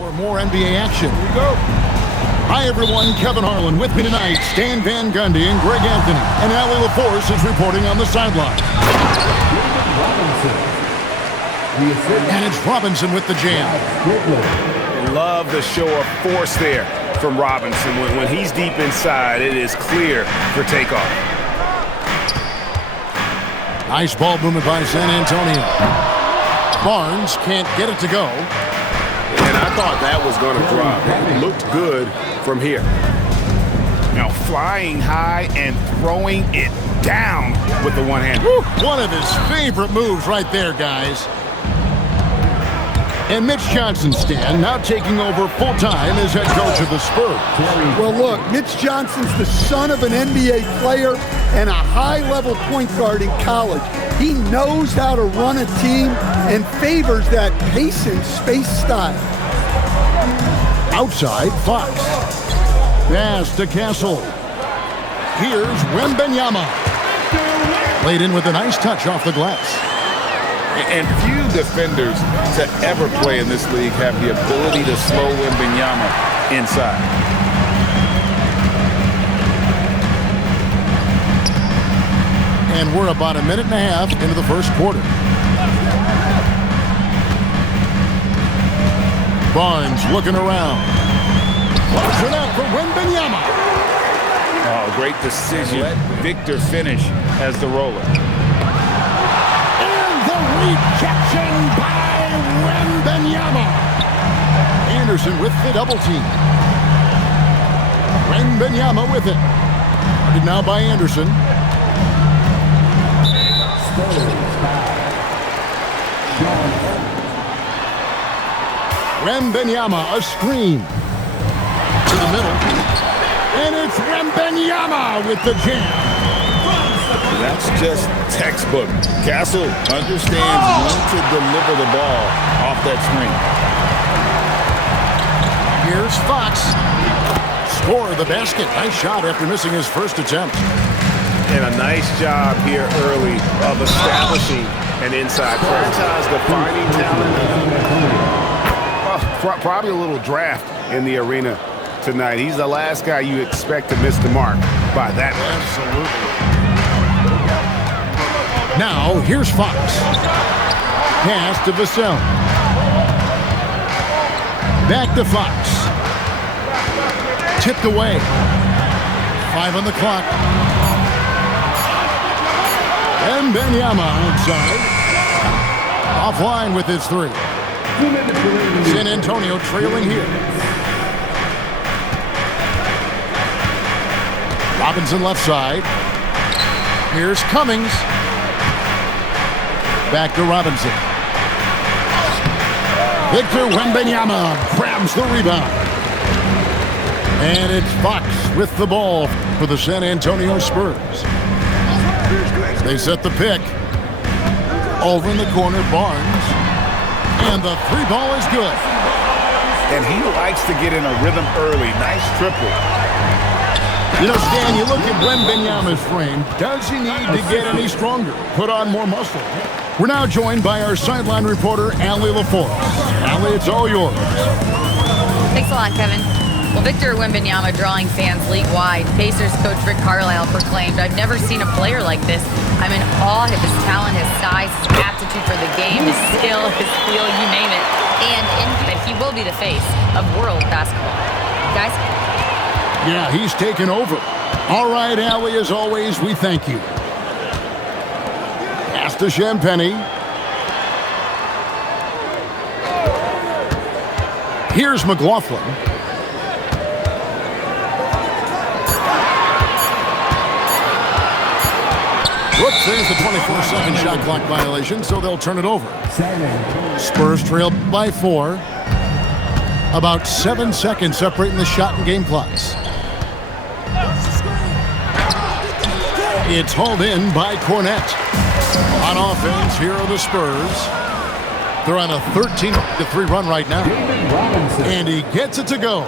For more NBA action. Here we go. Hi, everyone. Kevin Harlan with me tonight. Stan Van Gundy and Greg Anthony. And Allie LaForce is reporting on the sideline. And it's Robinson with the jam. Love the show of force there from Robinson. When he's deep inside, it is clear for takeoff. Nice ball movement by San Antonio. Barnes can't get it to go. And I thought that was going to drop. It looked good from here. Now flying high and throwing it down with the one hand. One of his favorite moves right there, guys. And Mitch Johnson, Stan, now taking over full-time as head coach of the Spurs. Well, look, Mitch Johnson's the son of an NBA player and a high-level point guard in college. He knows how to run a team and favors that pace and space style. Outside, Fox. Pass to Castle. Here's Wembanyama. Laid in with a nice touch off the glass. And few defenders to ever play in this league have the ability to slow Wembanyama inside. And we're about a minute and a half into the first quarter. Barnes looking around. Close it up for Wembanyama. Oh, great decision. Let Victor finish as the roller. Rejection by Wembanyama. Anderson with the double team. Wembanyama with it. Guarded now by Anderson. Wembanyama, a screen. To the middle. And it's Wembanyama with the jam. That's just textbook. Castle understands when to deliver the ball off that screen. Here's Fox. Score the basket. Nice shot after missing his first attempt. And a nice job here early of establishing an inside franchise defining talent. Probably a little draft in the arena tonight. He's the last guy you expect to miss the mark by that much. Absolutely. Now, here's Fox. Pass to Vassell. Back to Fox. Tipped away. 5 on the clock. Wembanyama outside. Offline with his 3. San Antonio trailing here. Robinson left side. Here's Cummings. Back to Robinson. Victor Wembanyama grabs the rebound. And it's Fox with the ball for the San Antonio Spurs. They set the pick. Over in the corner, Barnes. And the 3 ball is good. And he likes to get in a rhythm early. Nice triple. You know, Stan, you look at Wembanyama's frame. Does he need to get any stronger? Put on more muscle. We're now joined by our sideline reporter, Allie LaForce. Allie, it's all yours. Thanks a lot, Kevin. Well, Victor Wembanyama drawing fans league-wide. Pacers coach Rick Carlisle proclaimed, "I've never seen a player like this. I'm in awe of his talent, his size, his aptitude for the game, his skill, his feel, you name it. And that he will be the face of world basketball." Guys? Yeah, he's taken over. All right, Allie, as always, we thank you. Pass to Champagny. Here's McLaughlin. Whoops, there's the 24-second shot clock violation, so they'll turn it over. Spurs trail by 4. About 7 seconds separating the shot and game clocks. It's hauled in by Cornette. On offense, here are the Spurs. They're on a 13-3 run right now. And he gets it to go.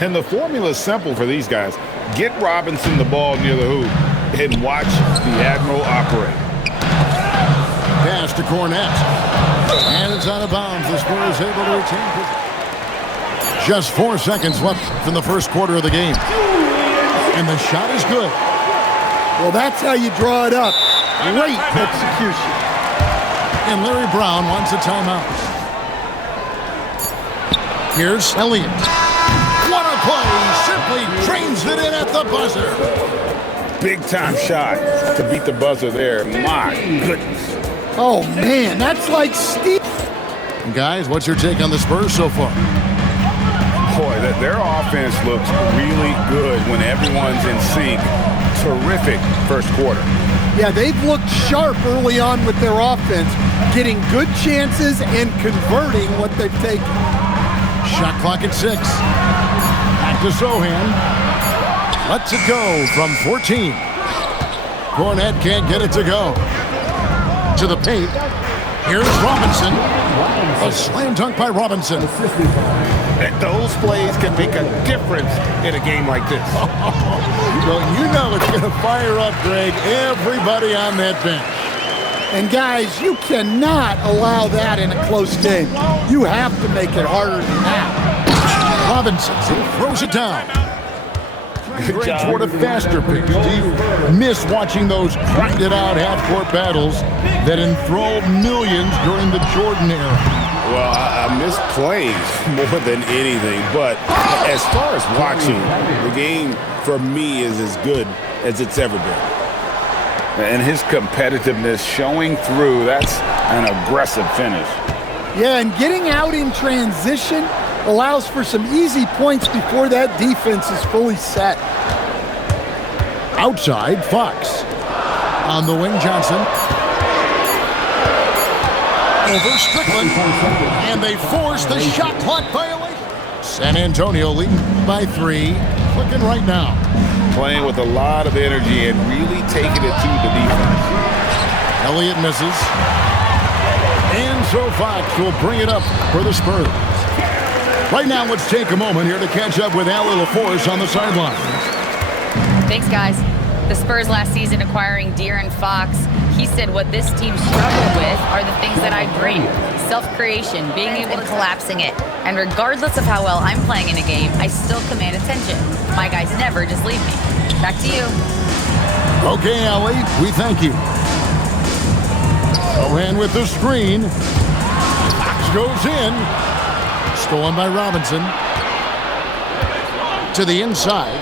And the formula is simple for these guys. Get Robinson the ball near the hoop and watch the Admiral operate. Pass to Cornette. And it's out of bounds. The Spurs able to retain possession. Just 4 seconds left in the first quarter of the game. And the shot is good. Well, that's how you draw it up. Great execution. And Larry Brown wants a timeout. Here's Elliott. What a play. Simply trains it in at the buzzer. Big time shot to beat the buzzer there. My goodness. Oh, man, that's like Steve. Guys, what's your take on the Spurs so far? Boy, their offense looks really good when everyone's in sync. Terrific first quarter. Yeah, they've looked sharp early on with their offense, getting good chances and converting what they've taken. Shot clock at 6. Back to Zohan. Lets it go from 14. Cornette can't get it to go. To the paint. Here's Robinson. A slam dunk by Robinson. And those plays can make a difference in a game like this. Well, you know it's going to fire up, Greg, everybody on that bench. And guys, you cannot allow that in a close game. You have to make it harder than that. Robinson throws it down. Greg toward a faster pace. Do you miss watching those grinded-out half-court battles that enthralled millions during the Jordan era? Well, I miss playing more than anything, but as far as watching, the game for me is as good as it's ever been. And his competitiveness showing through, that's an aggressive finish. Yeah, and getting out in transition allows for some easy points before that defense is fully set. Outside, Fox. On the wing, Johnson. Over Strickland, and they force the shot clock violation. San Antonio leading by 3, clicking right now. Playing with a lot of energy and really taking it to the defense. Elliott misses. And so Fox will bring it up for the Spurs. Right now, let's take a moment here to catch up with Allie LaForce on the sidelines. Thanks, guys. The Spurs last season acquiring De'Aaron Fox, he said what this team struggled with are the things that I bring. Self-creation, being able to collapsing it. And regardless of how well I'm playing in a game, I still command attention. My guys never just leave me. Back to you. Okay, Allie, we thank you. Zohan with the screen. Fox goes in. Stolen by Robinson. To the inside.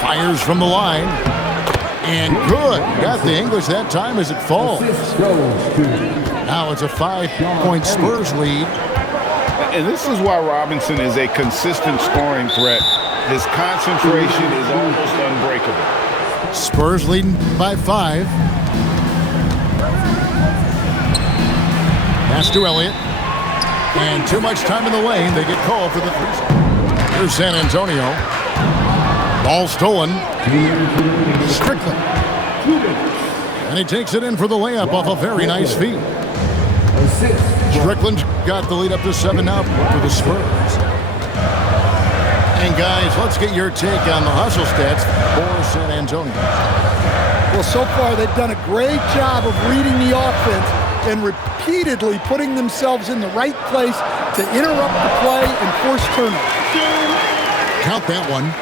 Fires from the line. And good. Got the English that time as it falls. Now it's a 5-point Spurs lead. And this is why Robinson is a consistent scoring threat. His concentration is almost unbreakable. Spurs leading by 5. Pass to Elliott. And too much time in the lane. They get called for the 3. Here's San Antonio. Ball stolen. Strickland. And he takes it in for the layup off a very nice feed. Strickland's got the lead up to 7 now for the Spurs. And guys, let's get your take on the hustle stats for San Antonio. Well, so far they've done a great job of reading the offense and repeatedly putting themselves in the right place to interrupt the play and force turnovers. Count that one.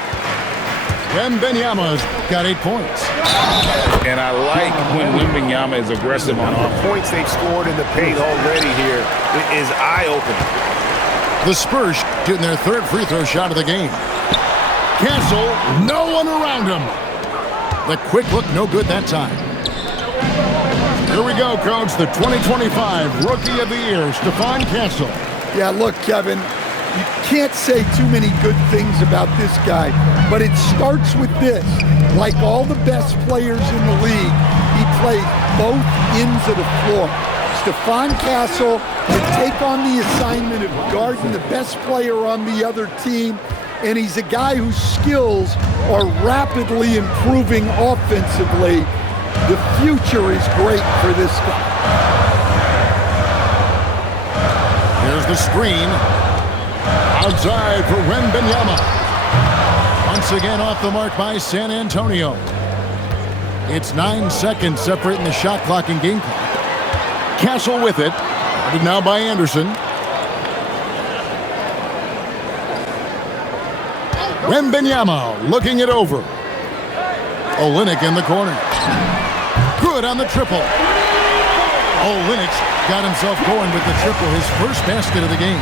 Wembanyama's got 8 points. And I like when Wembanyama is aggressive on offense. The points they've scored in the paint already here is eye-opening. The Spurs shooting their 3rd free throw shot of the game. Castle, no one around him. The quick look, no good that time. Here we go, Coach. The 2025 Rookie of the Year, Stephon Castle. Yeah, look, Kevin, you can't say too many good things about this guy, but it starts with this. Like all the best players in the league, he plays both ends of the floor. Stephon Castle can take on the assignment of guarding the best player on the other team, and he's a guy whose skills are rapidly improving offensively. The future is great for this guy. Here's the screen. Outside for Wembanyama. Once again off the mark by San Antonio. It's 9 seconds separating the shot clock and game clock. Castle with it. Guarded now by Anderson. Wembanyama looking it over. Olynyk in the corner. Good on the triple. Olynyk got himself going with the triple, his first basket of the game.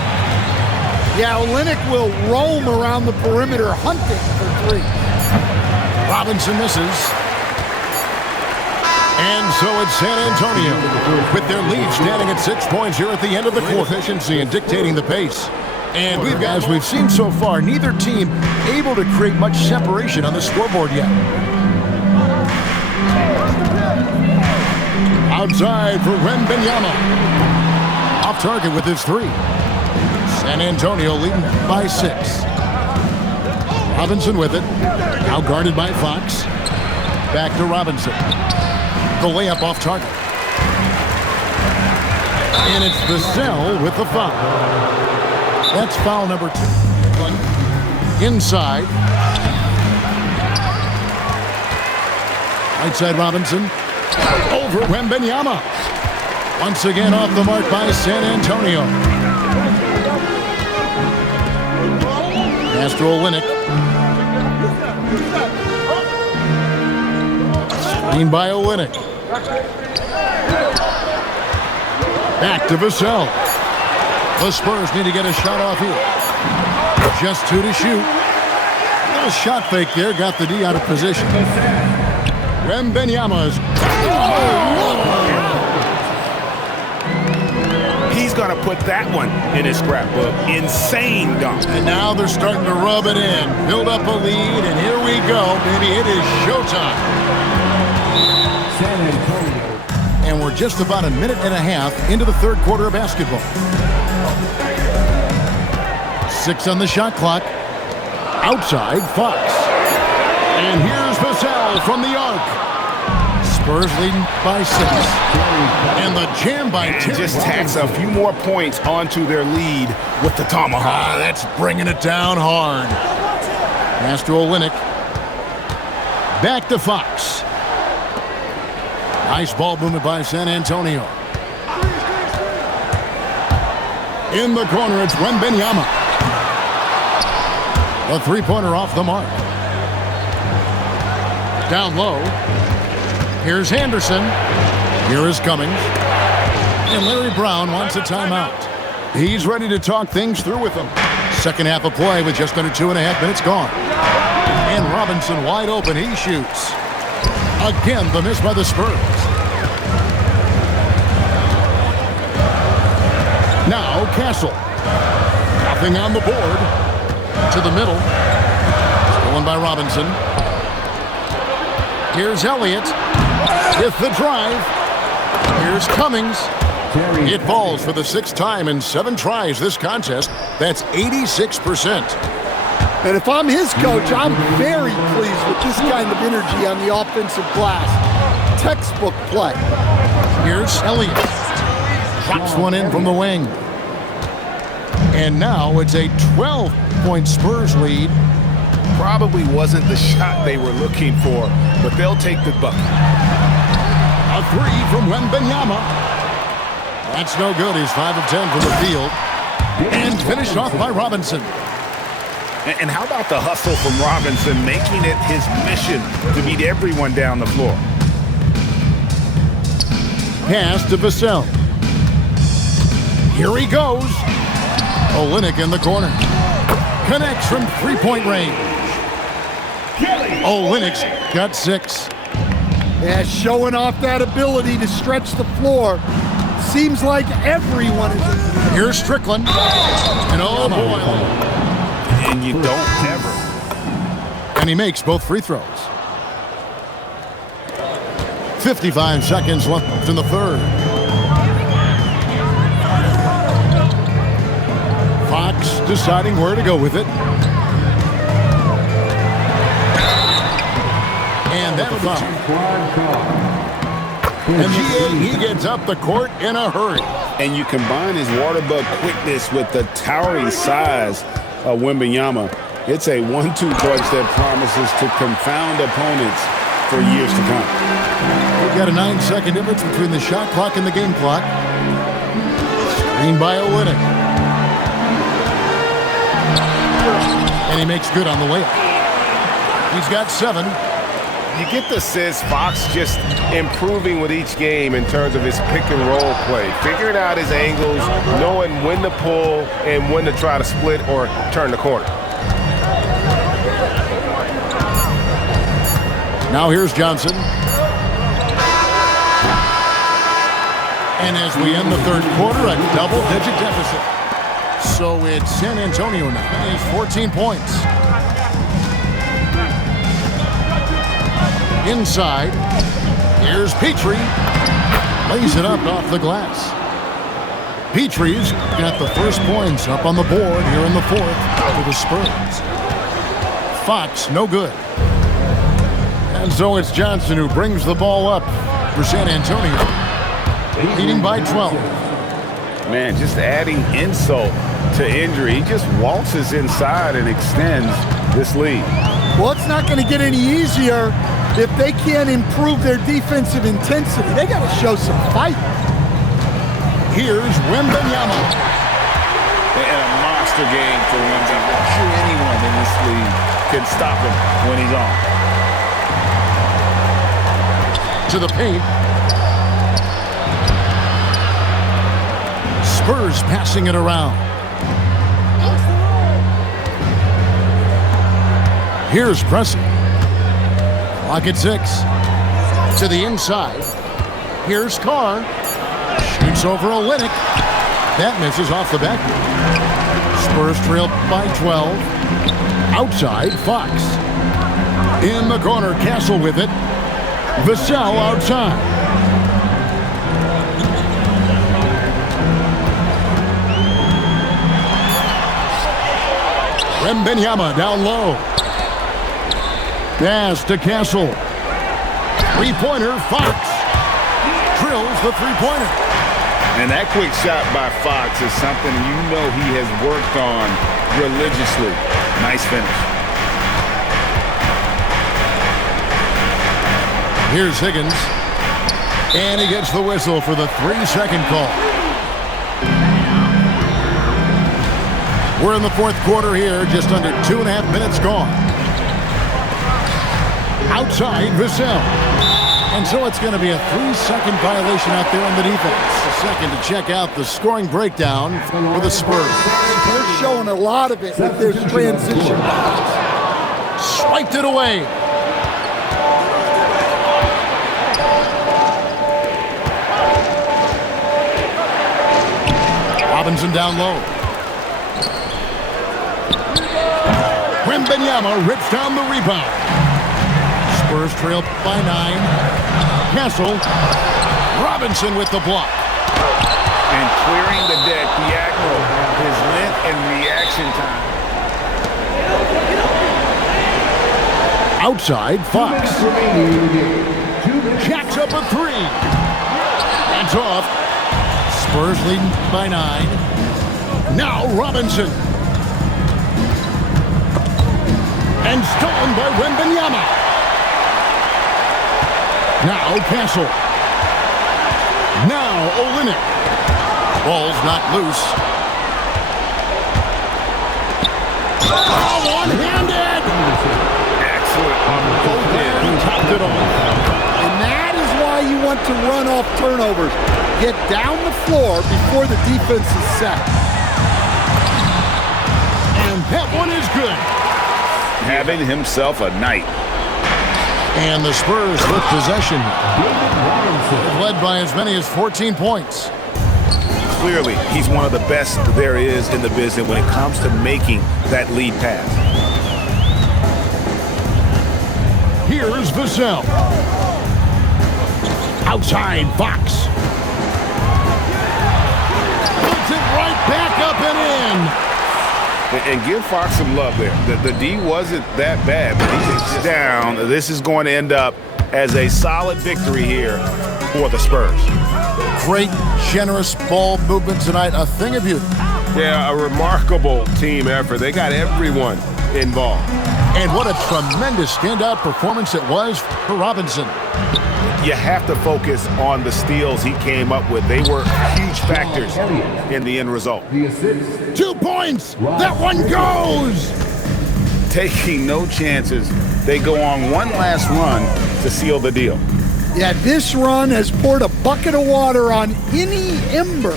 Yeah, Olynyk will roam around the perimeter hunting for three. Robinson misses. And so it's San Antonio with their lead standing at 6 points here at the end of the quarter. Efficiency and dictating the pace. And as we've seen so far, neither team able to create much separation on the scoreboard yet. Outside for Wembanyama. Off target with his three. San Antonio leading by 6. Robinson with it. Now guarded by Fox. Back to Robinson. The layup off target. And it's Vassell with the foul. That's foul number 2. Inside. Right side Robinson. Over Wembanyama. Once again off the mark by San Antonio. Pass to Olynyk. Screen by Olynyk. Back to Vassell. The Spurs need to get a shot off here. Just 2 to shoot. A little shot fake there. Got the D out of position. Wembanyama's. He's going to put that one in his scrapbook. Insane dunk. And now they're starting to rub it in. Build up a lead, and here we go, baby. It is showtime. San Antonio. And we're just about a minute and a half into the third quarter of basketball. 6 on the shot clock. Outside, Fox. And here's Vassell from the arc. Spurs leading by 6. And the jam by 10. Just tacks a few more points onto their lead with the tomahawk. That's bringing it down hard. Pass to Olynyk. Back to Fox. Nice ball movement by San Antonio. In the corner, it's Wembanyama. The three-pointer off the mark. Down low. Here's Anderson. Here is Cummings. And Larry Brown wants a timeout. He's ready to talk things through with them. Second half of play with just under 2.5 minutes gone. And Robinson wide open. He shoots. Again, the miss by the Spurs. Now Castle. Nothing on the board. To the middle. Stolen by Robinson. Here's Elliott with the drive. Here's Cummings. It falls for the 6th time in 7 tries this contest. That's 86%. And if I'm his coach, I'm very pleased with this kind of energy on the offensive glass. Textbook play. Here's Elliott. Drops one in from the wing. And now it's a 12-point Spurs lead. Probably wasn't the shot they were looking for, but they'll take the bucket. A 3 from Wembanyama. That's no good. He's 5 of 10 from the field. And finished off by Robinson. And how about the hustle from Robinson, making it his mission to beat everyone down the floor. Pass to Vassell. Here he goes. Olynyk in the corner. Connects from three-point range. Olynyk's got 6. Yeah, showing off that ability to stretch the floor. Seems like everyone is. Here's Strickland. And oh boy. And you don't ever. And he makes both free throws. 55 seconds left in the third. Fox deciding where to go with it. And that'll be and he gets up the court in a hurry. And you combine his water bug quickness with the towering size of Wembanyama. It's a 1-2 punch that promises to confound opponents for years to come. Got a 9-second difference between the shot clock and the game clock. Screen by Olynyk. And he makes good on the layup. He's got 7. You get the sense Fox just improving with each game in terms of his pick and roll play, figuring out his angles, knowing when to pull and when to try to split or turn the corner. Now here's Johnson. And as we end the third quarter, a double-digit deficit. So it's San Antonio now. He has 14 points. Inside, here's Petrie. Lays it up off the glass. Petrie's got the first points up on the board here in the fourth for the Spurs. Fox, no good. And so it's Johnson who brings the ball up for San Antonio, leading by 12. Man, just adding insult to injury. He just waltzes inside and extends this lead. Well, it's not going to get any easier if they can't improve their defensive intensity. They got to show some fight. Here's Wembanyama. And a monster game for Wembanyama. I'm sure anyone in this league can stop him when he's on. To the paint. Spurs passing it around. Here's Preston. Clock at 6. To the inside. Here's Carr. Shoots over Olynyk. That misses off the backboard. Spurs trail by 12. Outside, Fox. In the corner, Castle with it. Vassell outside. Wembanyama down low. Pass to Castle. Three-pointer, Fox. Drills the three-pointer. And that quick shot by Fox is something you know he has worked on religiously. Nice finish. Here's Higgins. And he gets the whistle for the 3-second call. We're in the fourth quarter here, just under 2.5 minutes gone. Outside, Vassell. And so it's going to be a 3-second violation out there on the defense. A second to check out the scoring breakdown for the Spurs. They're showing a lot of it with their transition. Swiped it away. Robinson down low. Wembanyama rips down the rebound. Spurs trail by 9. Castle. Robinson with the block. And clearing the deck diagonal. His length and reaction time. Outside, Fox. Jacks up a 3. Hands off. Spurs leading by 9. Now Robinson. And stolen by Wembanyama. Now Castle. Now Olynyk. Ball's not loose. Oh, one-handed! Excellent. Both hands topped it off. And that is why you want to run off turnovers. Get down the floor before the defense is set. And that one is good. Having himself a night. And the Spurs with possession. Led by as many as 14 points. Clearly, he's one of the best there is in the business when it comes to making that lead pass. Here's Vassell. Outside, Fox. Puts it right back up and in. And give Fox some love there. The D wasn't that bad, but he's down. This is going to end up as a solid victory here for the Spurs. Great, generous ball movement tonight. A thing of beauty. Yeah, a remarkable team effort. They got everyone involved. And what a tremendous standout performance it was for Robinson. you have to focus on the steals he came up with. They were huge factors in the end result. The assist. 2 points. That one goes. Taking no chances, they go on one last run to seal the deal. Yeah, this run has poured a bucket of water on any ember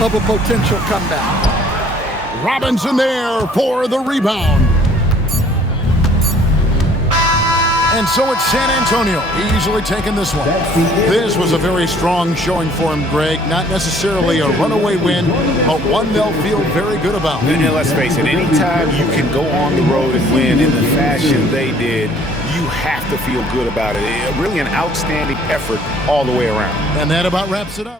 of a potential comeback. Robinson there for the rebound. And so it's San Antonio easily taking this one. This was a very strong showing for him, Greg. Not necessarily a runaway win, but one they'll feel very good about. And let's face it, anytime you can go on the road and win in the fashion they did, you have to feel good about it. Really an outstanding effort all the way around. And that about wraps it up.